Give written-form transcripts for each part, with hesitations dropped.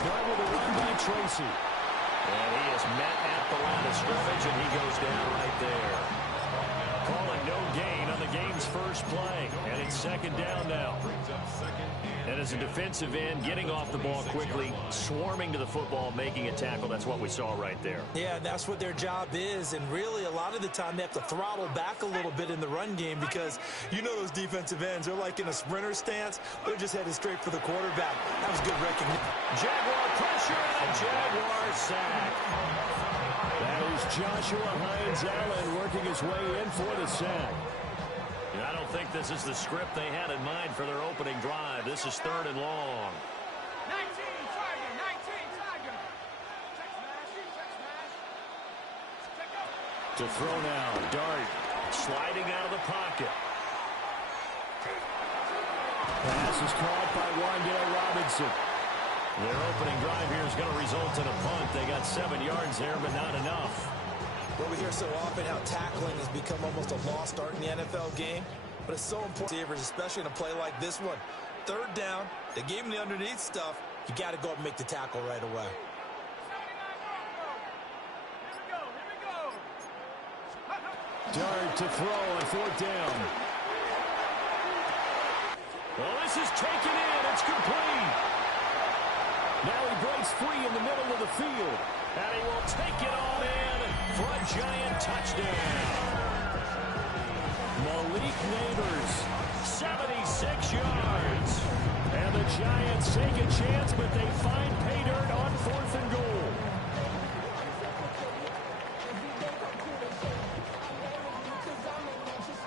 start with a run by Tracy. And he is met at the line of scrimmage, and he goes down right there. Calling no gain on the game's first play. And it's second down now. And as a defensive end, getting off the ball quickly, swarming to the football, making a tackle, that's what we saw right there. Yeah, that's what their job is. And really, a lot of the time, they have to throttle back a little bit in the run game because you know those defensive ends, they're like in a sprinter stance. They're just headed straight for the quarterback. That was good recognition. Jaguar pressure and a Jaguar sack. That is Joshua Hines-Allen working his way in for the sack. And I don't think this is the script they had in mind for their opening drive. This is 3rd and long. 19, Tiger, 19, Tiger. Check out. To throw now, Dart. Sliding out of the pocket. Pass is caught by Wandale Robinson. Their opening drive here is going to result in a punt. They got 7 yards there, but not enough. Well, we hear so often how tackling has become almost a lost art in the NFL game, but it's so important, receivers, especially in a play like this one. 3rd down, they gave him the underneath stuff. You got to go up and make the tackle right away. Dart to throw on 4th down. Well, this is taken in. It's complete. Now he breaks free in the middle of the field. And he will take it on in for a giant touchdown. Malik Neighbors, 76 yards. and the Giants take a chance, but they find pay dirt on 4th and goal.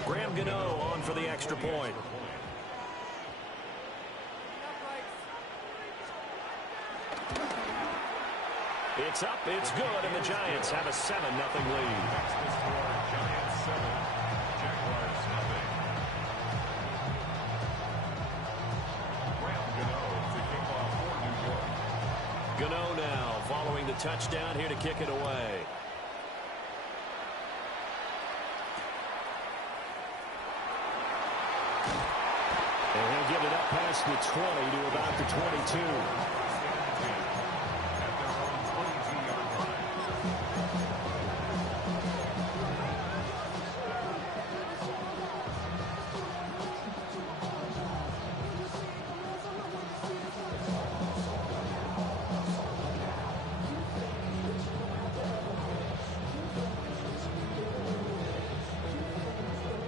Graham Gano on for the extra point. It's up, it's good, and the Giants have a 7-0 lead. Giants 7, Jaguars 0. Graham Gano to kick off for New York. Gano now following the touchdown here to kick it away. And he'll get it up past the 20 to about the 22.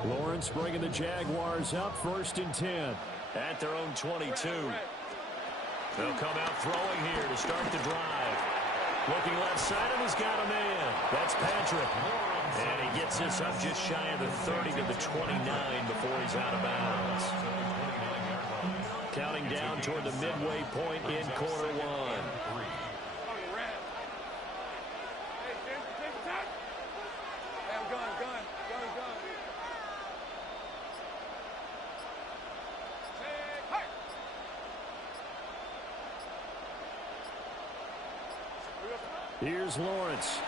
Lawrence bringing the Jaguars up 1st and 10. At their own 22. They'll come out throwing here to start the drive. Looking left side, and he's got a man. That's Patrick. And he gets this up just shy of the 30 to the 29 before he's out of bounds. Counting down toward the midway point in quarter 1. Here's Lawrence.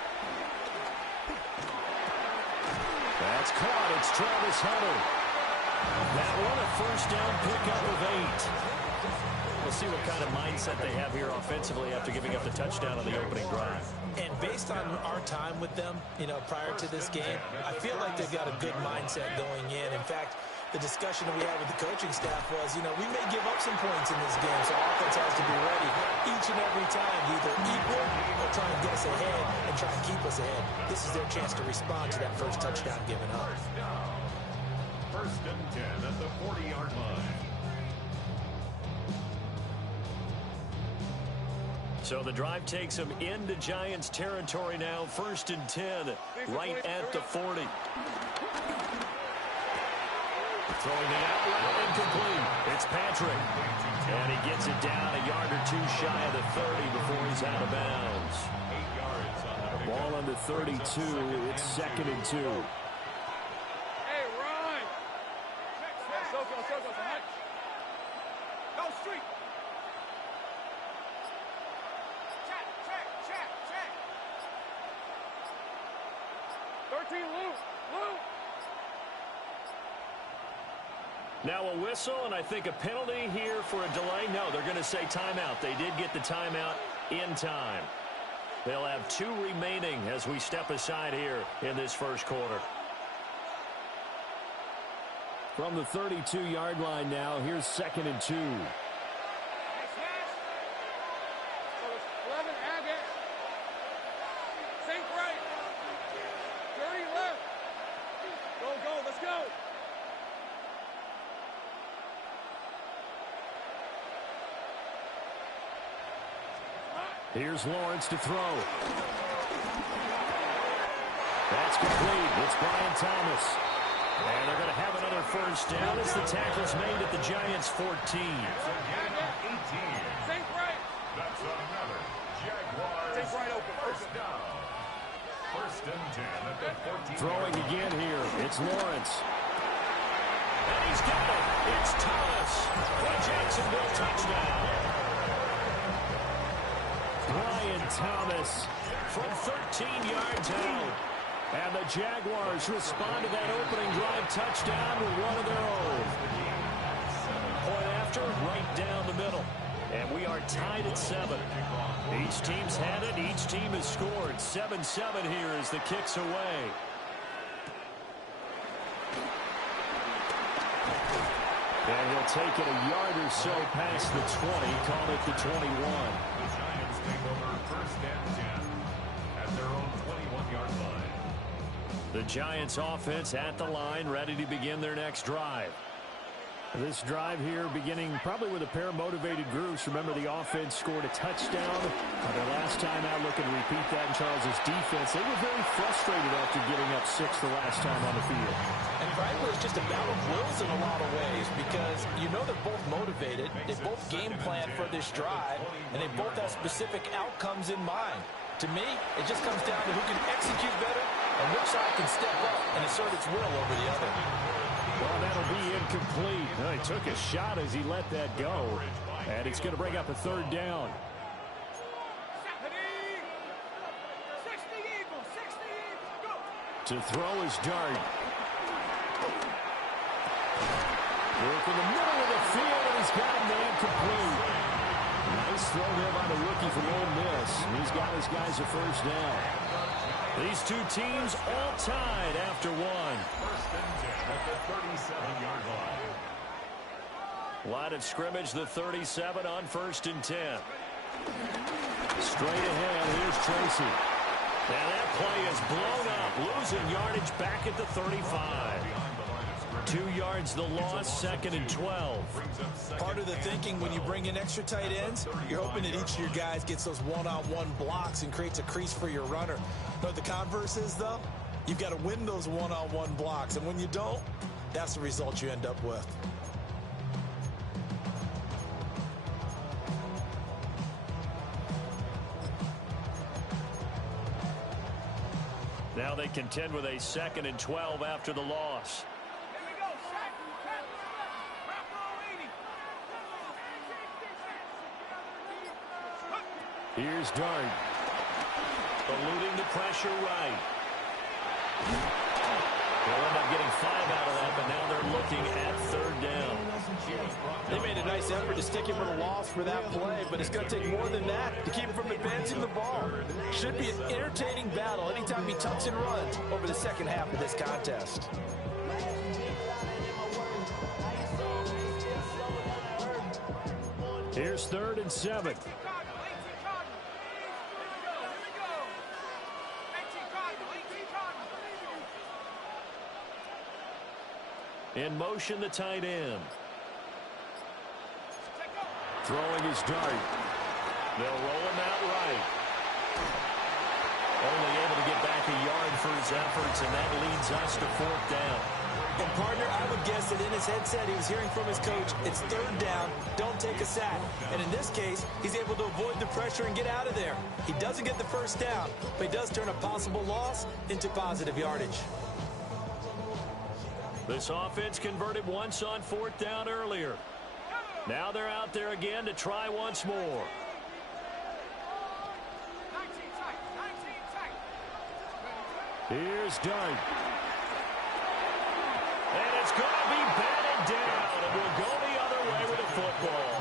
That's caught. It's Travis Hunter. That one a 1st down pickup of 8. We'll see what kind of mindset they have here offensively after giving up the touchdown on the opening drive. And based on our time with them, prior to this game, I feel like they've got a good mindset going in. In fact, the discussion that we had with the coaching staff was, we may give up some points in this game, so offense has to be ready each and every time, either equal or try and get us ahead and try and keep us ahead. This is their chance to respond to that first touchdown given up. 1st and 10 at the 40-yard line. So the drive takes them into Giants territory now. 1st and 10, right at the 40. Throwing the out route incomplete. It's Patrick. And he gets it down a yard or 2 shy of the 30 before he's out of bounds. 8 yards on the Ball on the 32. It's 2nd and 2. Hey, run! Go street! Check! 13, Lou! Now a whistle, and I think a penalty here for a delay. No, they're going to say timeout. They did get the timeout in time. They'll have 2 remaining as we step aside here in this first quarter. From the 32-yard line now, here's 2nd and 2. Here's Lawrence to throw. That's complete. It's Brian Thomas. And they're going to have another first down as the tackle's made at the Giants' 14. 18. That's another Jaguars first down. 1st and 10 at the 14. Throwing again here. It's Lawrence. And he's got it. It's Thomas for a Jacksonville touchdown. Brian Thomas from 13 yards out. And the Jaguars respond to that opening drive touchdown with one of their own. Point after, right down the middle. And we are tied at 7. Each team's had it. Each team has scored. 7-7 here as the kick's away. And he'll take it a yard or so past the 20. Call it the 21. The Giants take over 1st and 10 at their own 21-yard line. The Giants offense at the line, ready to begin their next drive. This drive here beginning probably with a pair of motivated groups. Remember, the offense scored a touchdown their last time out, looking to repeat that in Charles' defense. They were very frustrated after getting up 6 the last time on the field. And frankly, it's just a battle of wills in a lot of ways because you know they're both motivated. They both game plan for this drive, and they both have specific outcomes in mind. To me, it just comes down to who can execute better and which side can step up and assert its will over the other. Well, that'll be incomplete. Well, he took a shot as he let that go. And it's going to bring up a 3rd down. 60 Eagles, go! To throw his dart. Work in the middle of the field, and he's got him incomplete. Nice throw there by the rookie from Ole Miss. And he's got his guys a first down. These two teams all tied after 1. 1st and 10 at the 37-yard line. Line of scrimmage, the 37 on 1st and 10. Straight ahead, here's Tracy. Now that play is blown up, losing yardage back at the 35. 2 yards the loss, 2nd and 12. Part of the thinking when you bring in extra tight ends, you're hoping that each of your guys gets those one-on-one blocks and creates a crease for your runner. But the converse is, though, you've got to win those one-on-one blocks. And when you don't, that's the result you end up with. Now they contend with a 2nd and 12 after the loss. Here's Dart. Eluding the pressure right. They'll end up getting 5 out of that, but now they're looking at 3rd down. They made a nice effort to stick him with a loss for that play, but it's going to take more than that to keep him from advancing the ball. Should be an entertaining battle anytime he tucks and runs over the second half of this contest. Here's 3rd and 7. In motion, the tight end. Throwing his dart. They'll roll him out right. Only able to get back a yard for his efforts, and that leads us to 4th down. And partner, I would guess that in his headset he was hearing from his coach, it's 3rd down, don't take a sack. And in this case, he's able to avoid the pressure and get out of there. He doesn't get the first down, but he does turn a possible loss into positive yardage. This offense converted once on 4th down earlier. Now they're out there again to try once more. Here's Dart. And it's going to be batted down. And we'll go the other way with the football.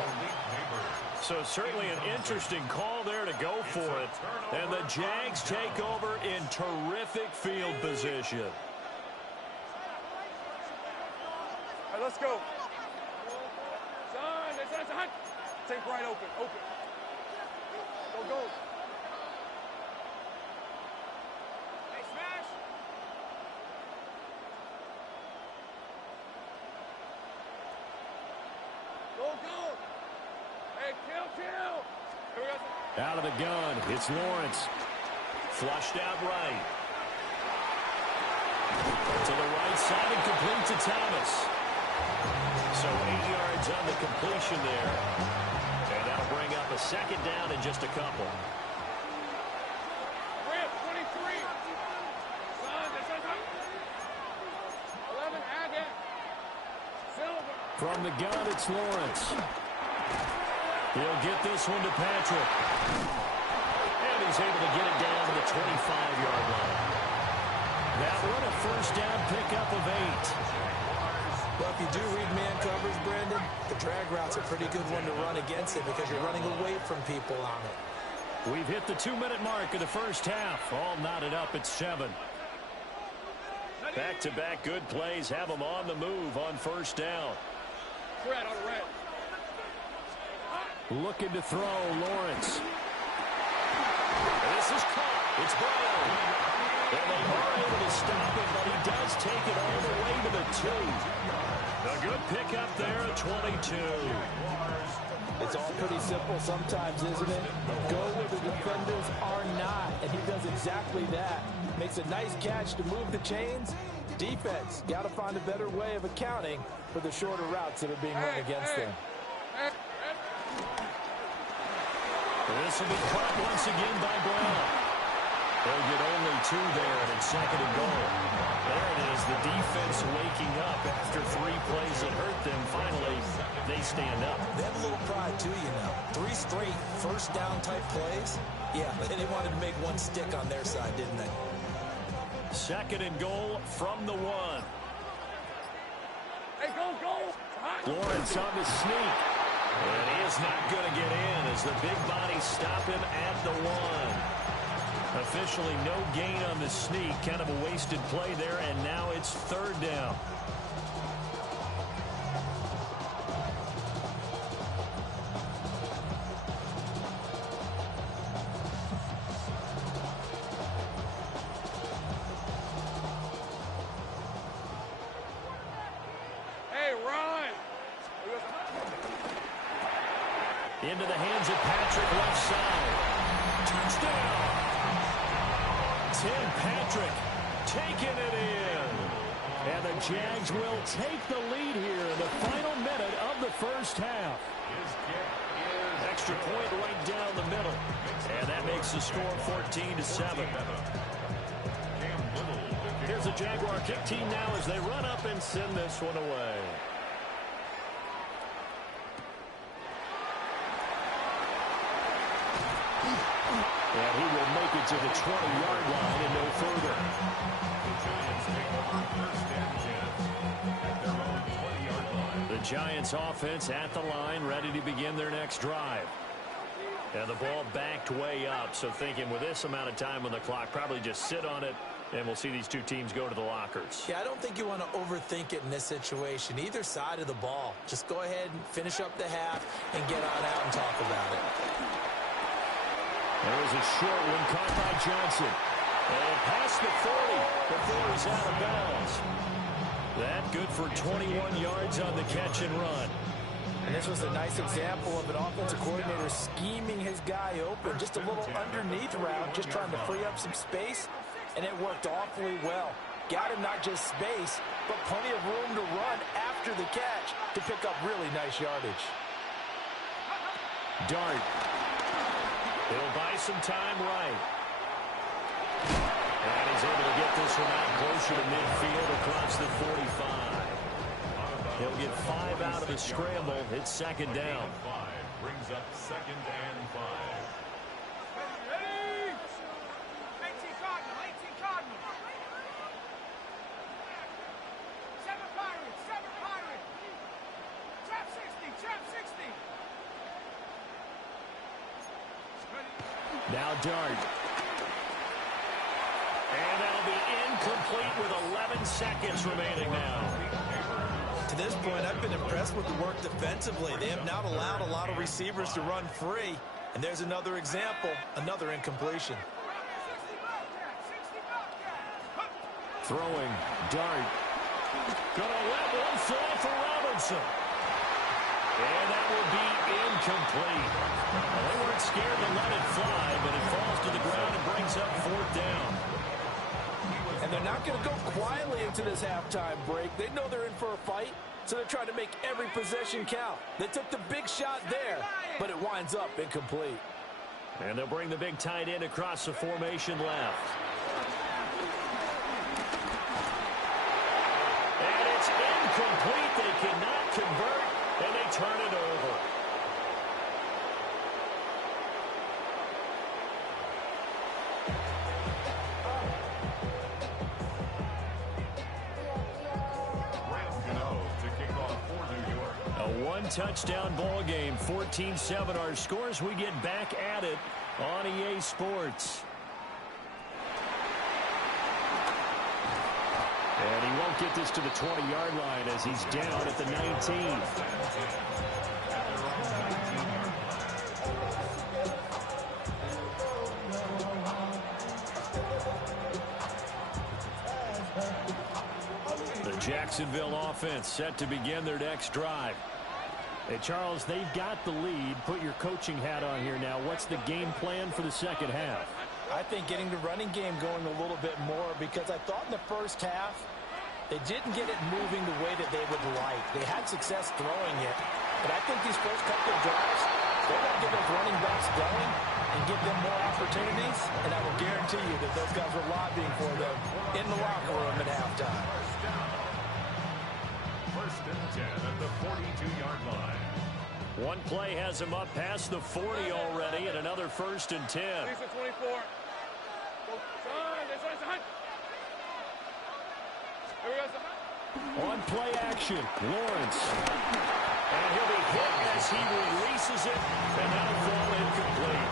So certainly an interesting call there to go for it. And the Jags take over in terrific field position. All right, let's go. Son. Take right open. Go. Hey, smash. Go. Hey, kill. Here we go. Out of the gun, it's Lawrence. Flushed out right. To the right side and complete to Thomas. So 8 yards on the completion there. And that'll bring up a second down in just a couple. Rip, 23. Son, 11, add that. Silver. From the gun, it's Lawrence. He'll get this one to Patrick. And he's able to get it down to the 25-yard line. That one a first down pickup of 8. Well, if you do read man coverage, Brandon, the drag route's a pretty good one to run against it because you're running away from people on it. We've hit the 2-minute mark of the first half. All knotted up at 7. Back-to-back good plays have them on the move on first down. Red on red. Looking to throw, Lawrence. This is caught. It's Brown. And they are able to stop him, but he does take it all the way to the 2. A good pickup there at 22. It's all pretty simple sometimes, isn't it? Go where the defenders are not, and he does exactly that. Makes a nice catch to move the chains. Defense, got to find a better way of accounting for the shorter routes that are being run against them. This will be caught once again by Brown. They'll get only 2 there, and it's second and goal. There it is, the defense waking up after 3 plays that hurt them. Finally, they stand up. They have a little pride, too, you know. 3 straight first down type plays. Yeah, they wanted to make one stick on their side, didn't they? Second and goal from the 1. Hey, go. Lawrence on the sneak. And he is not going to get in as the big bodies stop him at the 1. Officially no gain on the sneak. Kind of a wasted play there, and now it's third down. Hey, run. Into the hands of Patrick left side. Touchdown. Tim Patrick taking it in. And the Jags will take the lead here in the final minute of the first half. Extra point right down the middle. And that makes the score 14-7. Here's the Jaguar kick team now as they run up and send this one away. And he will make it to the 20-yard line and no further. The Giants offense at the line, ready to begin their next drive. And the ball backed way up, so thinking with this amount of time on the clock, probably just sit on it, and we'll see these two teams go to the lockers. Yeah, I don't think you want to overthink it in this situation. Either side of the ball. Just go ahead and finish up the half and get on out and talk about it. There was a short one caught by Johnson. And past the 40 before he's out of bounds. That good for 21 yards on the catch and run. And this was a nice example of an offensive coordinator scheming his guy open. Just a little underneath route, just trying to free up some space. And it worked awfully well. Got him not just space, but plenty of room to run after the catch to pick up really nice yardage. Dart. He'll buy some time right. And he's able to get this one out closer to midfield across the 45. He'll get 5 out of the scramble. It's second down. Brings up second and 5. Ready? 18 Cardinal. 7-5. Now Dart. And that'll be incomplete with 11 seconds remaining now. To this point, I've been impressed with the work defensively. They have not allowed a lot of receivers to run free. And there's another example, another incompletion. Throwing. Dart. Gonna let one fly for Robinson. And that will be incomplete. Well, they weren't scared to let it fly, but it falls to the ground and brings up 4th down. And they're not going to go quietly into this halftime break. They know they're in for a fight, so they're trying to make every possession count. They took the big shot there, but it winds up incomplete. And they'll bring the big tight end across the formation left. And it's incomplete. They cannot convert, and they turn it over. One-touchdown ball game, 14-7 our scores. We get back at it on EA Sports. And he won't get this to the 20-yard line as he's down at the 19. The Jacksonville offense set to begin their next drive. Hey, Charles, they've got the lead. Put your coaching hat on here now. What's the game plan for the second half? I think getting the running game going a little bit more, because I thought in the first half they didn't get it moving the way that they would like. They had success throwing it, but I think these first couple of drives, they're going to get those running backs going and give them more opportunities, and I will guarantee you that those guys were lobbying for them in the locker room at halftime. First and 10 at the 42-yard line. One play has him up past the 40 already, and another 1st and 10. 24. On play action, Lawrence. And he'll be hit as he releases it, and that'll fall incomplete.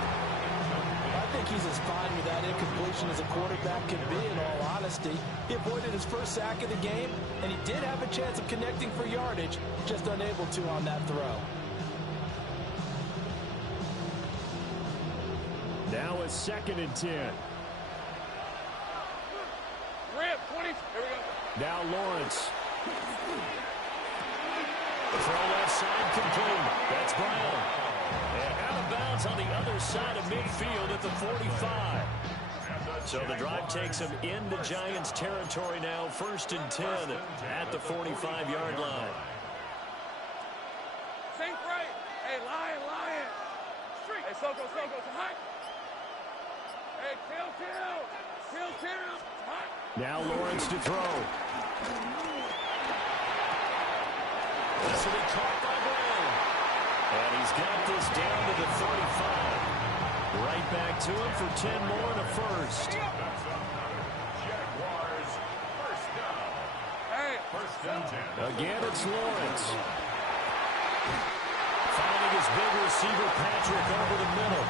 I think he's as fine with that incompletion as a quarterback can be, in all honesty. He avoided his first sack of the game, and he did have a chance of connecting for yardage, just unable to on that throw. Now a 2nd and 10. Rip, 20. Here we go. Now Lawrence. Throw left side complete. That's Brown. And out of bounds on the other side of midfield at the 45. So the drive takes him into Giants territory now. 1st and 10 at the 45-yard line. Sink right. Hey, lion. Street. Hey, Soko, hot. Hey, kill. Hot. Now Lawrence to throw. This will be caught by Brown. And he's got this down to the 35. Right back to him for 10 more and a first. Jaguars, first down. Hey. First and 10. Again, it's Lawrence. Finding his big receiver, Patrick, over the middle.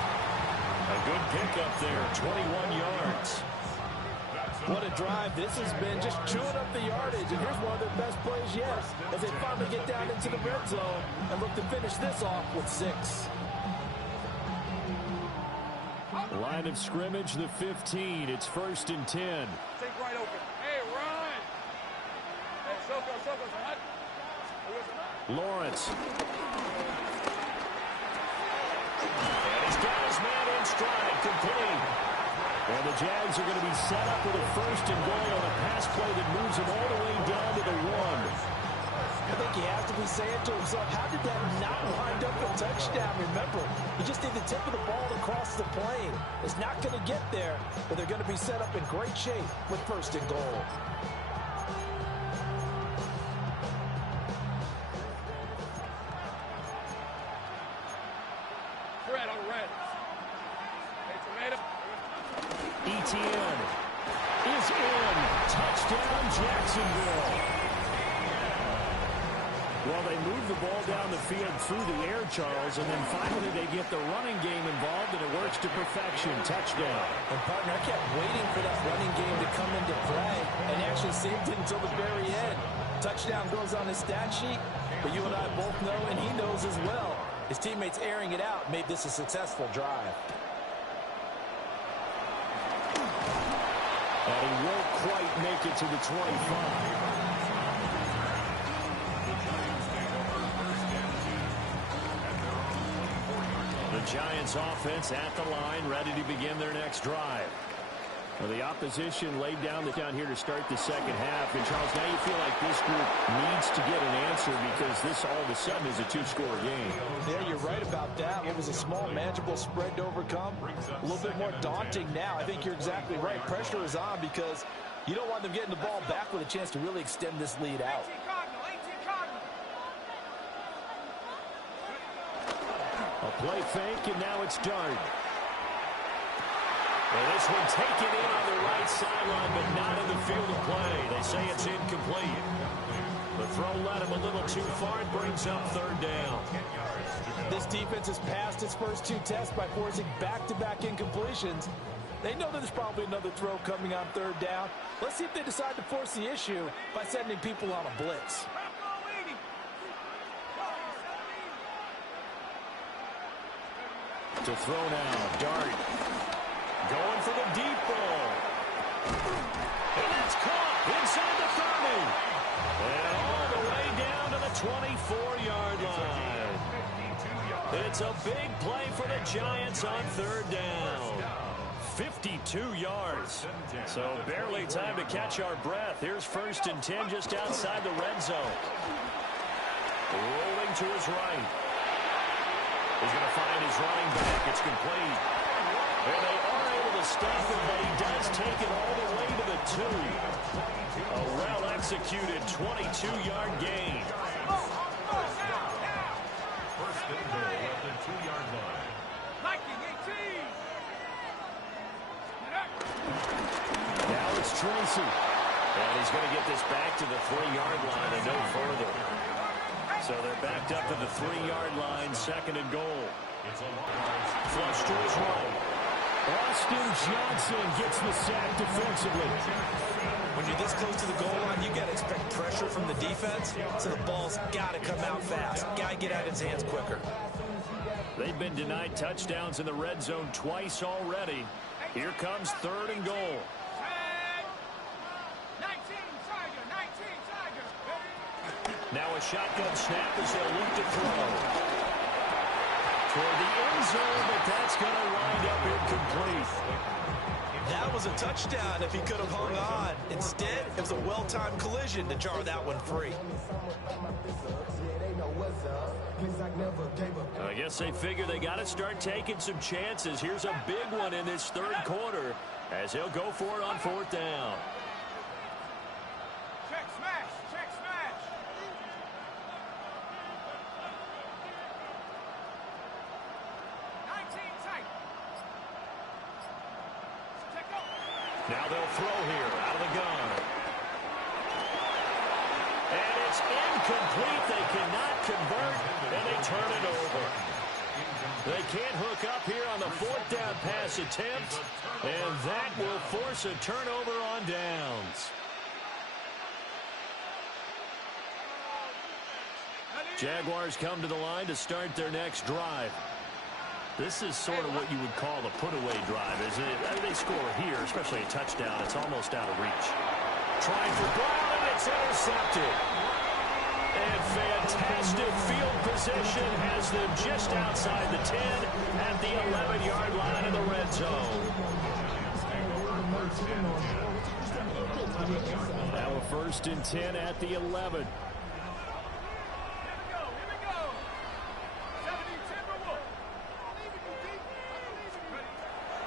A good pickup there, 21 yards. What a drive this has been, just chewing up the yardage. And here's one of their best plays yet as they finally get down into the red zone and look to finish this off with 6. Line of scrimmage, the 15. It's 1st and 10. Take right open. Hey, run. Hey, Soko, hot. Lawrence. And he's got his man in stride, complete. And the Jags are going to be set up with a 1st and goal on a pass play that moves them all the way down to the 1. I think he has to be saying to himself, how did that not wind up a touchdown? Remember, you just need the tip of the ball to cross the plane. It's not going to get there, but they're going to be set up in great shape with 1st and goal. Red on red. Hey, tomato. ETN is in. Touchdown, Jacksonville. Well, they move the ball down the field through the air, Charles, and then finally they get the running game involved, and it works to perfection. Touchdown. And, partner, I kept waiting for that running game to come into play and actually saved it until the very end. Touchdown goes on his stat sheet, but you and I both know, and he knows as well, his teammates airing it out made this a successful drive. And he won't quite make it to the 25. The Giants offense at the line, ready to begin their next drive. Well, the opposition laid down here to start the second half. And, Charles, now you feel like this group needs to get an answer because this all of a sudden is a two-score game. Yeah, you're right about that. What was a small, manageable spread to overcome, a little bit more daunting now. I think you're exactly right. Pressure is on because you don't want them getting the ball back with a chance to really extend this lead out. A play fake, and now it's Dart. And this one taken in on the right sideline, but not in the field of play. They say it's incomplete. The throw led him a little too far and brings up third down. This defense has passed its first two tests by forcing back-to-back incompletions. They know that there's probably another throw coming on third down. Let's see if they decide to force the issue by sending people on a blitz. To throw now, Dart. Going for the deep ball. And that's caught inside the 30. And all the way down to the 24-yard line. It's a big play for the Giants on third down. 52 yards. So barely time to catch our breath. Here's 1st and 10 just outside the red zone. Rolling to his right. He's going to find his running back. It's complete. And they are able to stop him, but he does take it all the way to the 2. A well-executed 22-yard gain. First and goal at the 2-yard line. Now it's Tracy. And he's going to get this back to the 3-yard line and no further. So they're backed up to the 3-yard line, 2nd and goal. Flush to his right. Austin Johnson gets the sack defensively. When you're this close to the goal line, you got to expect pressure from the defense, so the ball's got to come out fast. Got to get out of his hands quicker. They've been denied touchdowns in the red zone twice already. Here comes 3rd and goal. Now a shotgun snap as they'll look to throw. Toward the end zone, but that's going to wind up incomplete. That was a touchdown if he could have hung on. Instead, it was a well-timed collision to jar that one free. I guess they figure they got to start taking some chances. Here's a big one in this 3rd quarter as he'll go for it on 4th down. Now they'll throw here out of the gun. And it's incomplete. They cannot convert, and they turn it over. They can't hook up here on the 4th down pass attempt, and that will force a turnover on downs. Jaguars come to the line to start their next drive. This is sort of what you would call a put-away drive, isn't it? I mean, they score here, especially a touchdown. It's almost out of reach. Trying for Brown, and it's intercepted. And fantastic field position has them just outside the 10 at the 11-yard line in the red zone. Now a 1st and 10 at the 11.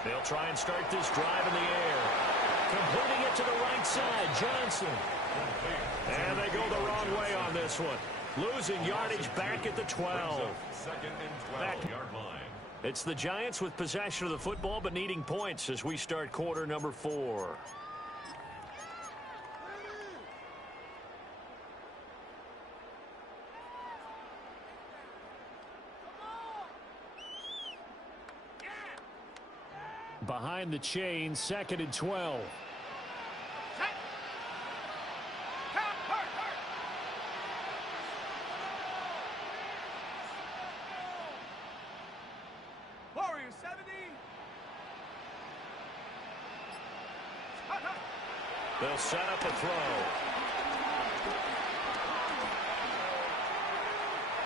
They'll try and start this drive in the air. Completing it to the right side, Johnson. And they go the wrong way on this one. Losing yardage back at the 12. 2nd and 12-yard line. It's the Giants with possession of the football but needing points as we start quarter number 4. behind the chain, 2nd and 12. Warriors 70. They'll set up a throw.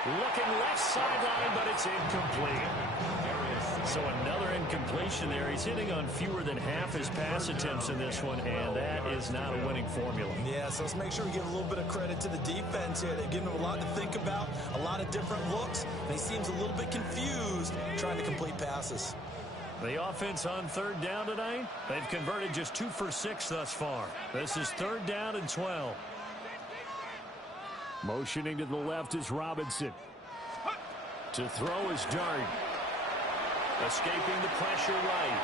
Looking left sideline, but it's incomplete. So another incompletion there. He's hitting on fewer than half his pass attempts in this one, and that is not a winning formula. Yeah, so let's make sure we give a little bit of credit to the defense here. They've given him a lot to think about, a lot of different looks, and he seems a little bit confused trying to complete passes. The offense on 3rd down tonight, they've converted just 2 for 6 thus far. This is 3rd down and 12. Motioning to the left is Robinson. To throw is Dart. Escaping the pressure right.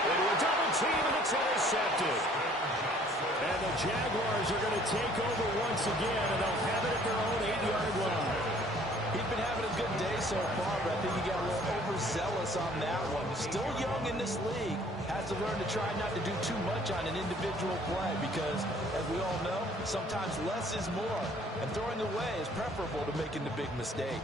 Into a double team, and it's intercepted. And the Jaguars are going to take over once again, and they'll have it at their own 8-yard line. He's been having a good day so far, but I think he got a little overzealous on that one. He's still young in this league. Has to learn to try not to do too much on an individual play because, as we all know, sometimes less is more. And throwing away is preferable to making the big mistake.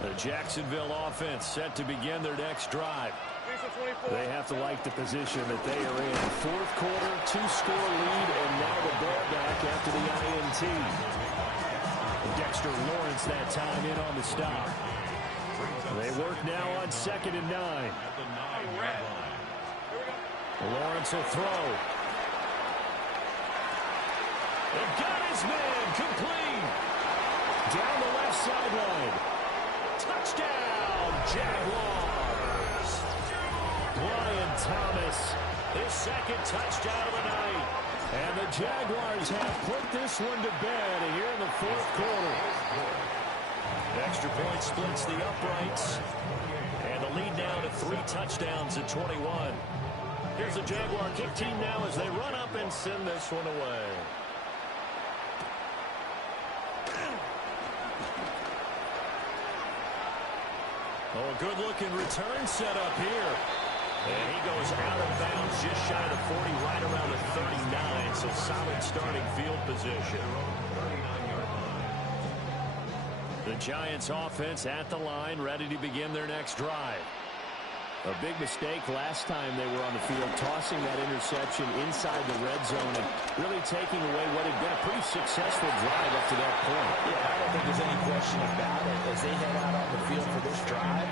The Jacksonville offense set to begin their next drive. They have to like the position that they are in. 4th quarter, 2-score lead, and now the ball back after the INT. Dexter Lawrence that time in on the stop. They work now on 2nd and 9. Lawrence will throw. They've got his man complete. Down the left sideline. Touchdown, Jaguars. Brian Thomas, His 2nd touchdown of the night. and the Jaguars have put this one to bed here in the 4th quarter. Extra point splits the uprights. And the lead now to 3 touchdowns at 21. Here's the Jaguar kick team now as they run up and send this one away. Oh, a good-looking return set up here. And he goes out of bounds just shy of the 40, right around the 39. So solid starting field position. The Giants offense at the line, ready to begin their next drive. A big mistake last time they were on the field, tossing that interception inside the red zone and really taking away what had been a pretty successful drive up to that point. Yeah, I don't think there's any question about it. As they head out on the field for this drive,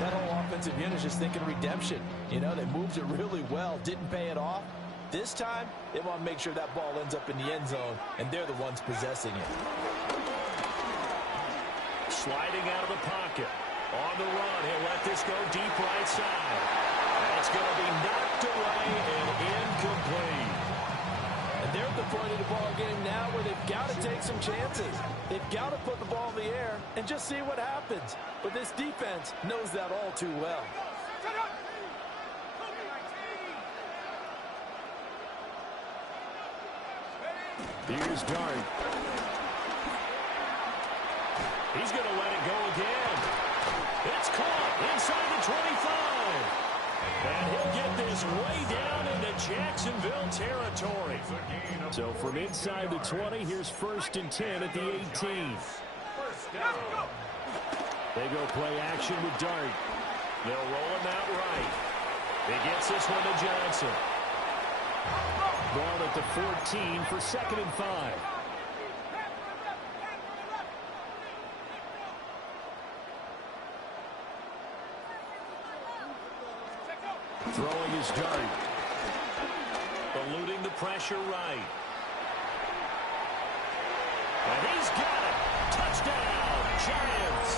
that whole offensive unit is just thinking redemption. You know, they moved it really well, didn't pay it off. This time, they want to make sure that ball ends up in the end zone, and they're the ones possessing it. Sliding out of the pocket. On the run, he'll let this go deep right side. That's going to be knocked away and incomplete. And they're at the point of the ball game now where they've got to take some chances. They've got to put the ball in the air and just see what happens. But this defense knows that all too well. Here's Dart. He's going to let it go again. It's caught inside the 25. And he'll get this way down into Jacksonville territory. So from inside the 20, here's 1st and 10 at the 18. They go play action with Dart. They'll roll him out right. He gets this one to Johnson. Ball at the 14 for 2nd and 5. Throwing his Dart. Eluding the pressure right. And he's got it. Touchdown, Giants.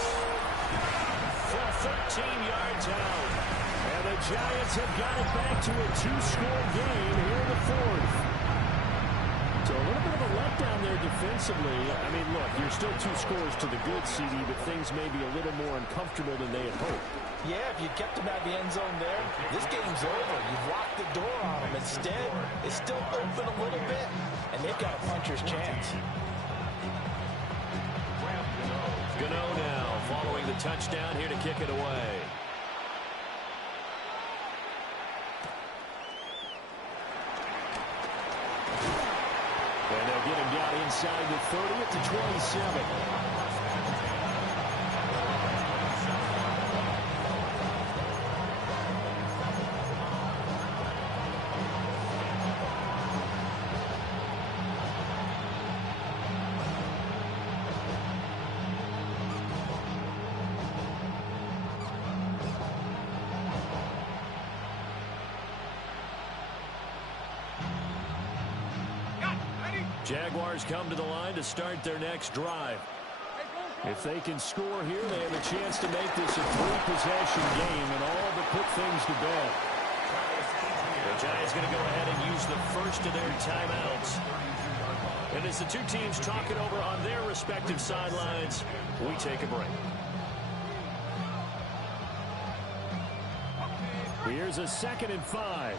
For 13 yards out. And the Giants have got it back to a 2-score game here in the 4th. So a little bit of a letdown there defensively. I mean, look, you're still 2 scores to the good, CD, but things may be a little more uncomfortable than they had hoped. Yeah, if you kept them at the end zone there, this game's over. You've locked the door on them. Instead, it's still open a little bit, and they've got a puncher's chance. Gano now throwing the touchdown here to kick it away. And they'll get him down inside the 30 at the 27. Jaguars come to the line to start their next drive. If they can score here, they have a chance to make this a three-possession game and all but put things to bed. The Giants going to go ahead and use the first of their timeouts. And as the two teams talk it over on their respective sidelines, we take a break. Here's a 2nd and 5.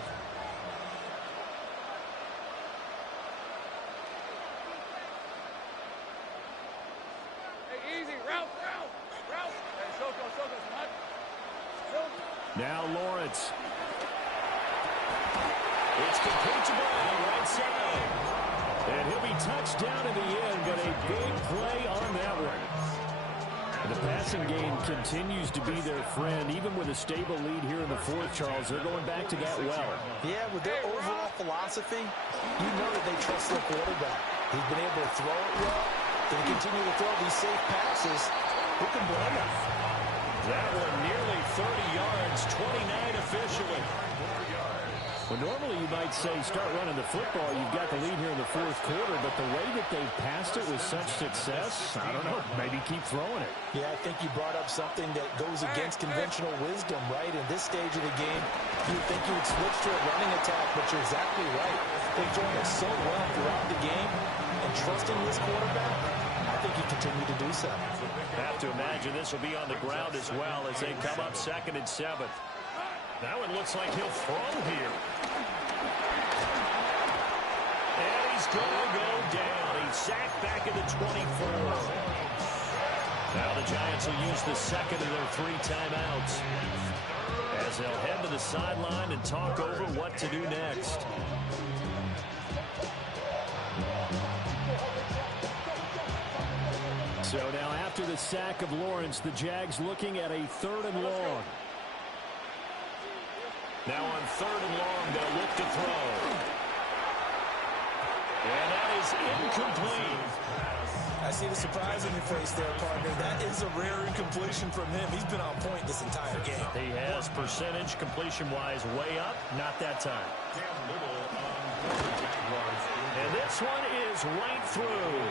Now Lawrence. It's complete to Brown, right side. And he'll be touched down in the end, but a big play on that one. And the passing game continues to be their friend. Even with a stable lead here in the fourth, Charles, they're going back to that well. Yeah, with their overall philosophy, you know that they trust their quarterback. He's been able to throw it well. They continue to throw these safe passes. Who can blame them? That one nearly 30 yards, 29 officially. Well, normally you might say start running the football. You've got the lead here in the fourth quarter, but the way that they've passed it with such success, I don't know, maybe keep throwing it. Yeah, I think you brought up something that goes against conventional wisdom, right? In this stage of the game, you would think you would switch to a running attack, but you're exactly right. They've thrown it so well throughout the game, and trusting this quarterback, I think you continue to do so. Have to imagine this will be on the ground as well as they come up 2nd and 7. That one looks like he'll throw here. And he's going to go down. He's sacked back at the 24. Now the Giants will use the second of their 3 timeouts as they'll head to the sideline and talk over what to do next. So now after the sack of Lawrence, the Jags looking at a 3rd and long. Now on 3rd and long, they'll look to throw. And that is incomplete. I see the surprise on your face there, partner. That is a rare incompletion from him. He's been on point this entire game. He has percentage completion-wise way up. Not that time. And this one is right through.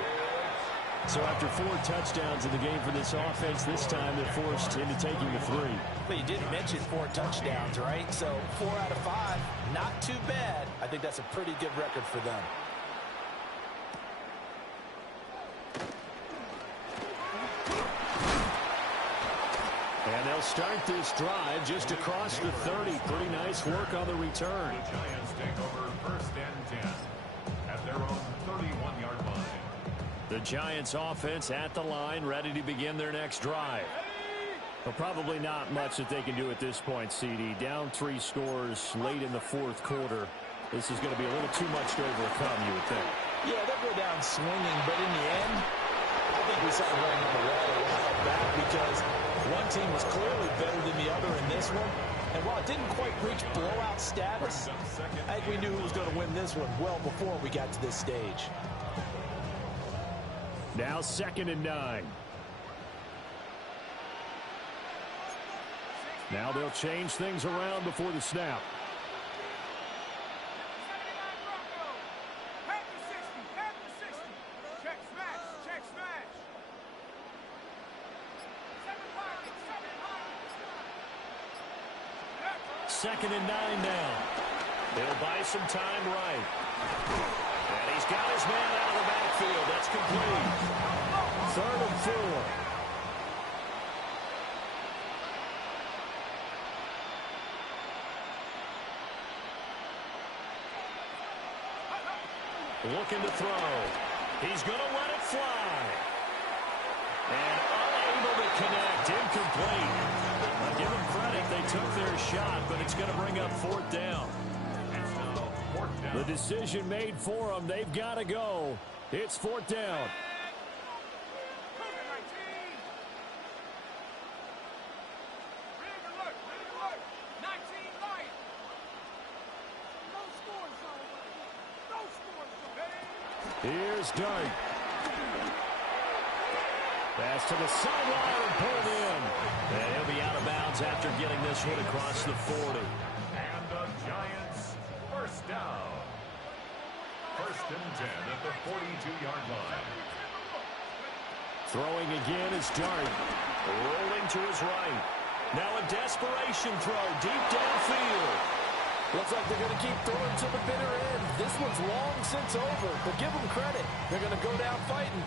So after 4 touchdowns in the game for this offense, this time they're forced into taking the 3. But you didn't mention 4 touchdowns, right? So 4 out of 5, not too bad. I think that's a pretty good record for them. And they'll start this drive just across the 30. Pretty nice work on the return. The Giants take over 1st and 10 at their own 31-yard line. The Giants offense at the line, ready to begin their next drive. Well, probably not much that they can do at this point, CD. Down 3 scores late in the fourth quarter. This is going to be a little too much to overcome, you would think. Yeah, they'll go down swinging, but in the end, I think we saw the writing on the wall a while back because one team was clearly better than the other in this one. And while it didn't quite reach blowout status, I think we knew who was going to win this one well before we got to this stage. Now 2nd and 9. Now they'll change things around before the snap. Second and 9 now. They'll buy some time right. And he's got his man out of the backfield. That's complete. 3rd and 4. Looking to throw. He's going to let it fly. And unable to connect. incomplete. Now give them credit. They took their shot, but it's going to bring up fourth down. The decision made for them. They've got to go. It's fourth down. Here's Dart. Pass to the sideline and pulled in. And he'll be out of bounds after getting this one across the 40. And the Giants first down. First and 10 at the 42-yard line. Throwing again is Dart. Rolling to his right. Now a desperation throw deep downfield. Looks like they're going to keep throwing to the bitter end. This one's long since over, but give them credit. They're going to go down fighting.